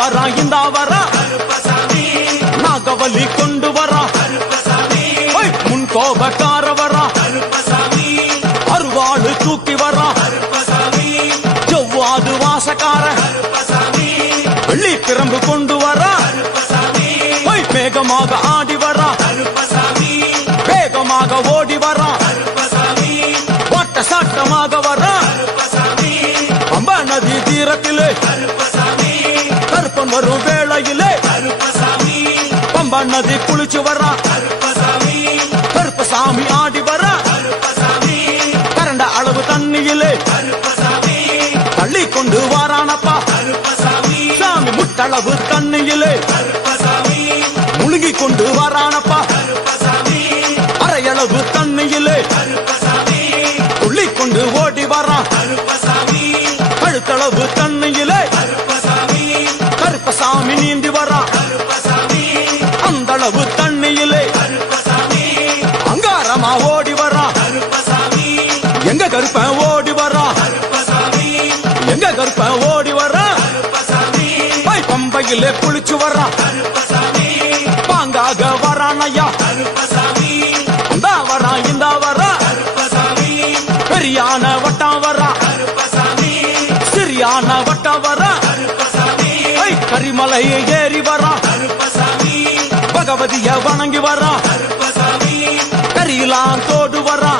வரா இந்த வரா நாகவலி கொண்டு வரா முன் கோபக்கார வரா அருவாளு தூக்கி வரா ஜவ்வாது வாசக்கார வெள்ளி பிரம்பு கொண்டு வரா வேகமாக ஆடி வரா வேகமாக ஓடி வரா ஓட்ட சாட்டமாக வரா பம்பா நதி தீரத்திலே கருப்பன் வரும் வேளையிலே பம்பா நதி குளிச்சு வரா கருப்பசாமி ஆடி வரா கரண்ட அளவு தண்ணியிலே தள்ளி கொண்டு வாரானப்பா சாமி முட்டளவு தண்ணியிலே முழுகி கொண்டு வாரானப்பா அரையளவு தண்ணியிலே துள்ளி கொண்டு ஓடி வரா கழுத்தளவு தண்ணியிலே கருப்பசாமி நீந்தி வரா அந்தளவு தண்ணியிலே அங்காரமா ஓடி வரா எங்க கருப்ப ஓடி வரா எங்க கருப்ப ஓடி வரா பம்பையிலே குளிச்சு வரா பாங்காக வரானையா இந்த வரா இந்த வரா பெரியான வட்டம் வரா சிறியான வட்டம் வரா கரிமலை ஏறி வரா பகவதிய வணங்கி வரா கரியிலாம் தோடு வரா